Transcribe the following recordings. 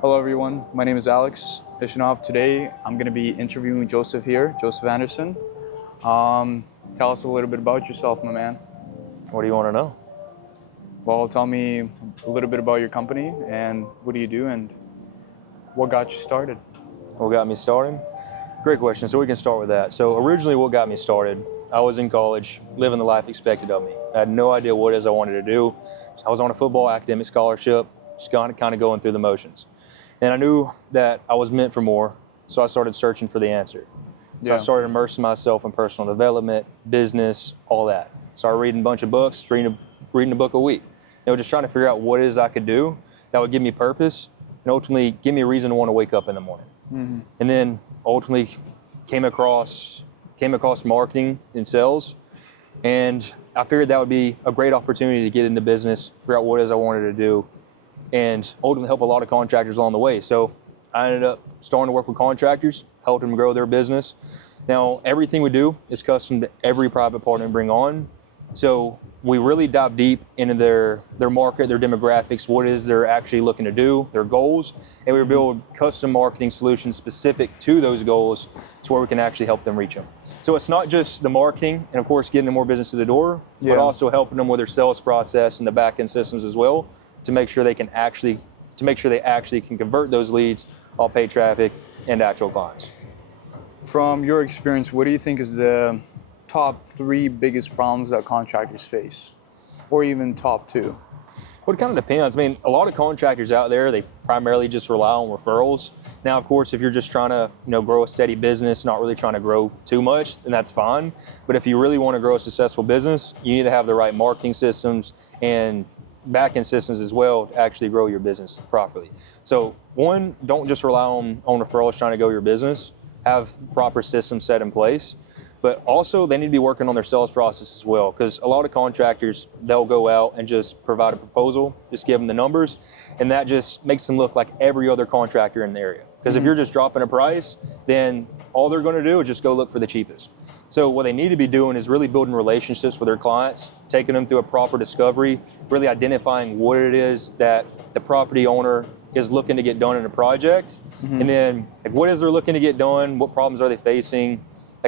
Hello everyone, my name is Alex Ishinov. Today I'm going to be interviewing Joseph here, Joseph Anderson. Tell us a little bit about yourself, my man. What do you want to know? Well, tell me a little bit about your company and what do you do and what got you started? What got me started? Great question. So we can start with that. So originally what got me started, I was in college, living the life expected of me. I had no idea what it is I wanted to do. So I was on a football academic scholarship, just kind of going through the motions. And I knew that I was meant for more, so I started searching for the answer. So I started immersing myself in personal development, business, all that. Started reading a bunch of books, reading a book a week. Just trying to figure out what it is I could do that would give me purpose and ultimately give me a reason to want to wake up in the morning. Mm-hmm. And then ultimately came across marketing and sales, and I figured that would be a great opportunity to get into business, figure out what it is I wanted to do, and ultimately help a lot of contractors along the way. So I ended up starting to work with contractors, helping them grow their business. Now, everything we do is custom to every private partner we bring on. So we really dive deep into their market, their demographics, what it is they're actually looking to do, their goals, and we build custom marketing solutions specific to those goals to where we can actually help them reach them. So it's not just the marketing and of course getting them more business to the door, but also helping them with their sales process and the back end systems as well, to make sure they actually can convert those leads, all paid traffic, into actual clients. From your experience, what do you think is the top 3 biggest problems that contractors face, or even top 2? Well, it kind of depends. I mean, a lot of contractors out there, they primarily just rely on referrals. Now, of course, if you're just trying to, grow a steady business, not really trying to grow too much, then that's fine. But if you really want to grow a successful business, you need to have the right marketing systems and back-end systems as well to actually grow your business properly. So one, don't just rely on referrals trying to grow your business. Have proper systems set in place. But also they need to be working on their sales process as well, because a lot of contractors, they'll go out and just provide a proposal, just give them the numbers, and that just makes them look like every other contractor in the area. Because if you're just dropping a price, then all they're going to do is just go look for the cheapest. So what they need to be doing is really building relationships with their clients, taking them through a proper discovery, really identifying what it is that the property owner is looking to get done in a project, and then what is they're looking to get done, what problems are they facing,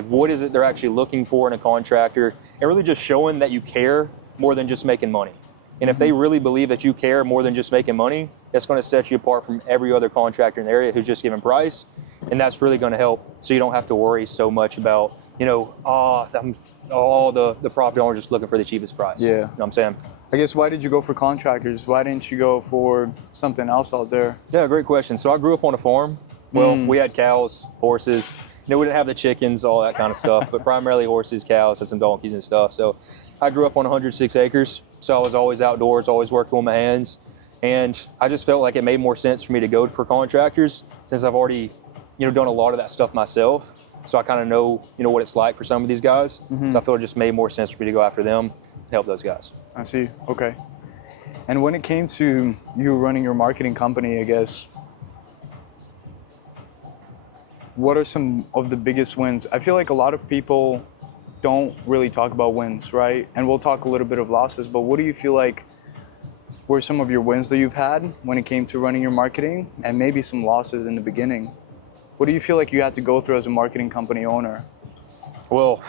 what is it they're actually looking for in a contractor, and really just showing that you care more than just making money. And if they really believe that you care more than just making money, that's going to set you apart from every other contractor in the area who's just giving price. And that's really going to help, so you don't have to worry so much about, the property owner just looking for the cheapest price. Yeah. You know what I'm saying? I guess, why did you go for contractors? Why didn't you go for something else out there? Yeah, great question. So I grew up on a farm. Well, we had cows, horses. We didn't have the chickens, all that kind of stuff, but primarily horses, cows, and some donkeys and stuff. So I grew up on 106 acres. So I was always outdoors, always working with my hands. And I just felt like it made more sense for me to go for contractors, since I've already, done a lot of that stuff myself. So I kind of know, what it's like for some of these guys. So I feel it just made more sense for me to go after them and help those guys. I see. Okay. And when it came to you running your marketing company, I guess, what are some of the biggest wins? I feel like a lot of people don't really talk about wins, right? And we'll talk a little bit of losses, but what do you feel like were some of your wins that you've had when it came to running your marketing, and maybe some losses in the beginning? What do you feel like you had to go through as a marketing company owner? Well,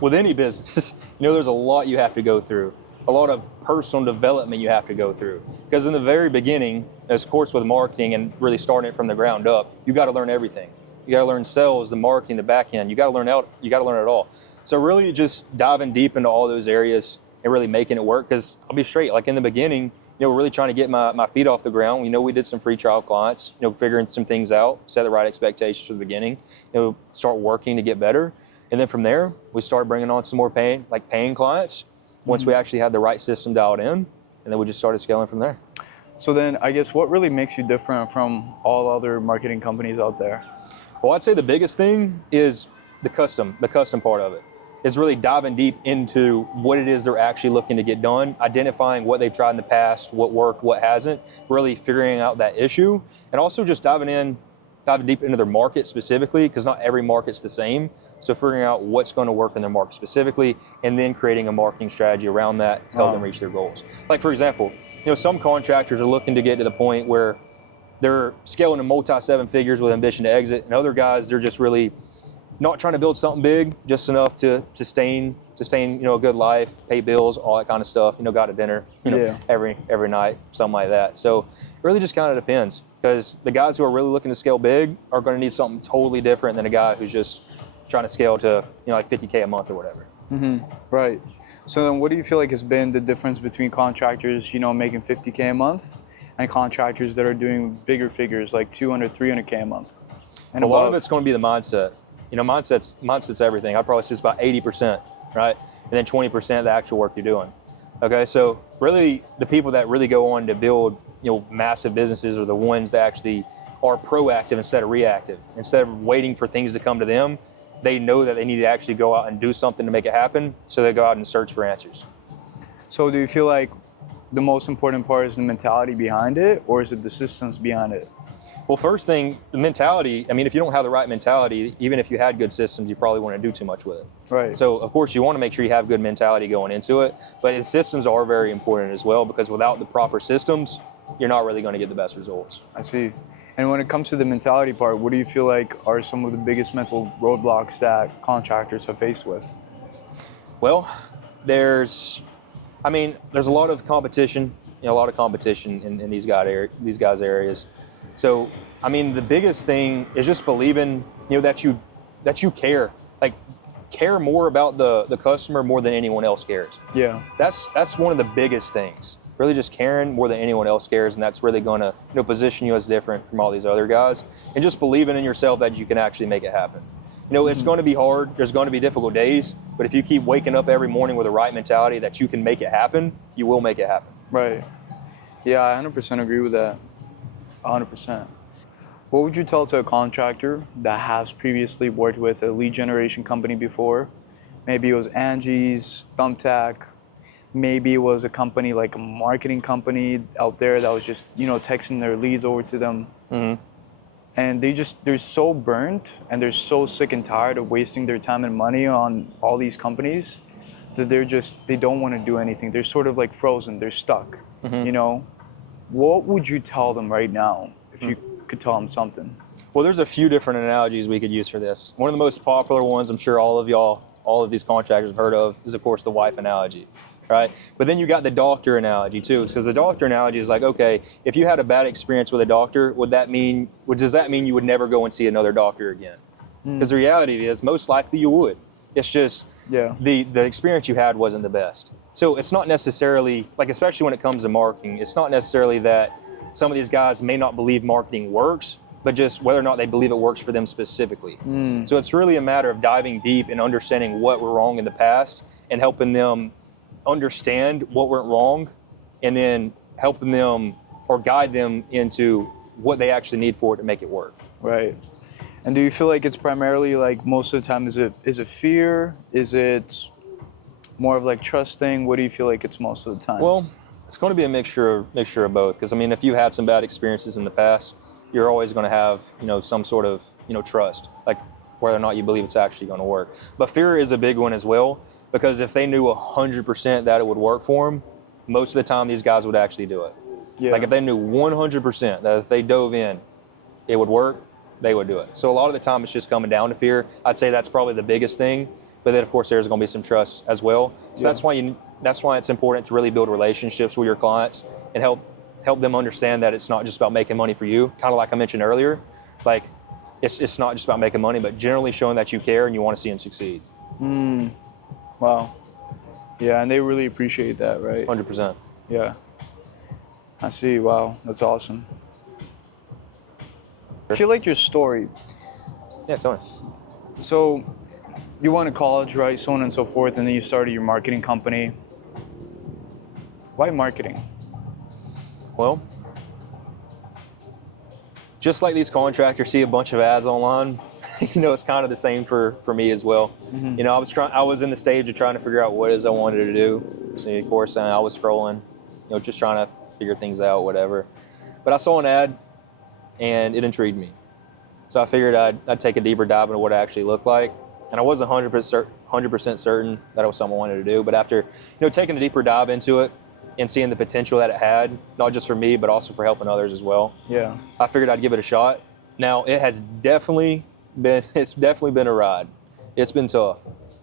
with any business, there's a lot you have to go through. A lot of personal development you have to go through. Because in the very beginning, of course with marketing and really starting it from the ground up, you got to learn everything. You got to learn sales, the marketing, the back end. You got to learn it all. So really just diving deep into all those areas and really making it work. Because I'll be straight, like in the beginning, we're really trying to get my feet off the ground. We did some free trial clients, figuring some things out, set the right expectations from the beginning, start working to get better. And then from there, we started bringing on some more paying clients once we actually had the right system dialed in. And then we just started scaling from there. So then I guess, what really makes you different from all other marketing companies out there? Well, I'd say the biggest thing is the custom part of it. Is really diving deep into what it is they're actually looking to get done, identifying what they've tried in the past, what worked, what hasn't, really figuring out that issue, and also just diving deep into their market specifically, because not every market's the same. So figuring out what's going to work in their market specifically, and then creating a marketing strategy around that to help them reach their goals. Like for example, some contractors are looking to get to the point where they're scaling to multi-seven figures with ambition to exit, and other guys, they're just really not trying to build something big, just enough to sustain, a good life, pay bills, all that kind of stuff. Go to dinner, every night, something like that. So it really just kind of depends, because the guys who are really looking to scale big are going to need something totally different than a guy who's just trying to scale to, like 50K a month or whatever. Right. So then what do you feel like has been the difference between contractors, making 50K a month and contractors that are doing bigger figures like 200, 300K a month? And a lot of it's going to be the mindset. Mindset's everything. I'd probably say it's about 80%, right? And then 20% the actual work you're doing. Okay, so really the people that really go on to build, massive businesses are the ones that actually are proactive instead of reactive. Instead of waiting for things to come to them, they know that they need to actually go out and do something to make it happen, so they go out and search for answers. So do you feel like the most important part is the mentality behind it, or is it the systems behind it? Well, first thing, the mentality. I mean, if you don't have the right mentality, even if you had good systems, you probably wouldn't do too much with it. Right. So, of course, you want to make sure you have good mentality going into it, but the systems are very important as well, because without the proper systems, you're not really going to get the best results. I see. And when it comes to the mentality part, what do you feel like are some of the biggest mental roadblocks that contractors have faced with? Well, there's a lot of competition, in these guys' areas. So, the biggest thing is just believing, that you care. Like, care more about the customer more than anyone else cares. Yeah. That's one of the biggest things. Really just caring more than anyone else cares, and that's really going to position you as different from all these other guys. And just believing in yourself that you can actually make it happen. It's going to be hard. There's going to be difficult days, but if you keep waking up every morning with the right mentality that you can make it happen, you will make it happen. Right. Yeah, I 100% agree with that. 100%. What would you tell to a contractor that has previously worked with a lead generation company before? Maybe it was Angie's, Thumbtack. Maybe it was a company like a marketing company out there that was just, texting their leads over to them. Mm-hmm. And they're so burnt and they're so sick and tired of wasting their time and money on all these companies that they don't want to do anything. They're sort of like frozen. They're stuck, What would you tell them right now if you could tell them something? Well, there's a few different analogies we could use for this. One of the most popular ones, I'm sure all of these contractors have heard of, is of course the wife analogy, right? But then you got the doctor analogy too, because the doctor analogy is like, okay, if you had a bad experience with a doctor, does that mean you would never go and see another doctor again? Because the reality is, most likely you would. It's just the experience you had wasn't the best. So it's not necessarily, like, especially when it comes to marketing, it's not necessarily that some of these guys may not believe marketing works, but just whether or not they believe it works for them specifically. So it's really a matter of diving deep and understanding what went wrong in the past and helping them understand what went wrong, and then helping them or guide them into what they actually need for it to make it work. Right. And do you feel like it's primarily, like, most of the time, is it fear? Is it more of like trusting? What do you feel like it's most of the time? Well, it's going to be a mixture of both, because if you had some bad experiences in the past, you're always going to have some sort of trust, like whether or not you believe it's actually going to work. But fear is a big one as well, because if they knew 100% that it would work for them, most of the time these guys would actually do it. Yeah. Like if they knew 100% that if they dove in, it would work, they would do it. So a lot of the time it's just coming down to fear. I'd say that's probably the biggest thing. But then of course there's going to be some trust as well. So that's why it's important to really build relationships with your clients and help them understand that it's not just about making money for you. Kind of like I mentioned earlier, like it's not just about making money, but generally showing that you care and you want to see them succeed. Wow. Yeah, and they really appreciate that, right? 100%. Yeah. I see. Wow, that's awesome. I feel like your story. Yeah, tell me. So you went to college, right? So on and so forth, and then you started your marketing company. Why marketing? Well, just like these contractors see a bunch of ads online, it's kind of the same for me as well. I was in the stage of trying to figure out what it is I wanted to do. So of course I was scrolling, just trying to figure things out, whatever. But I saw an ad and it intrigued me. So I figured I'd take a deeper dive into what it actually looked like. And I wasn't 100% certain that it was something I wanted to do. But after taking a deeper dive into it, and seeing the potential that it had, not just for me, but also for helping others as well. Yeah. I figured I'd give it a shot. Now, it's definitely been a ride. It's been tough.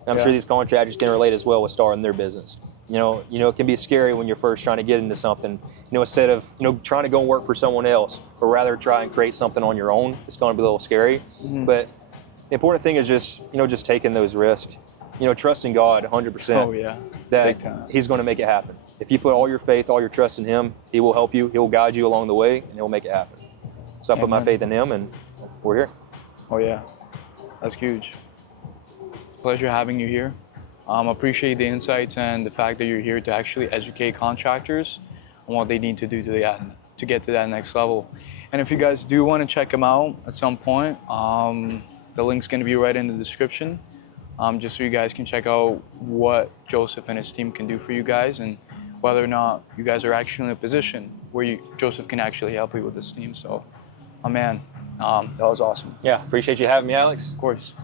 And I'm sure these contractors can relate as well with starting their business. You know, it can be scary when you're first trying to get into something. You know, instead of, trying to go and work for someone else, but rather try and create something on your own, it's going to be a little scary. But the important thing is just taking those risks. Trusting God 100%. Oh yeah. That He's going to make it happen. If you put all your faith, all your trust in Him, He will help you. He will guide you along the way, and He'll make it happen. So I put my faith in Him, and we're here. Oh yeah, that's huge. It's a pleasure having you here. Appreciate the insights and the fact that you're here to actually educate contractors on what they need to do to get to that next level. And if you guys do want to check him out at some point, the link's going to be right in the description, just so you guys can check out what Joseph and his team can do for you guys, and whether or not you guys are actually in a position where Joseph can actually help you with this team. So, my man, that was awesome. Yeah, appreciate you having me, Alex. Of course.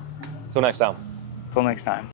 Until next time. Till next time.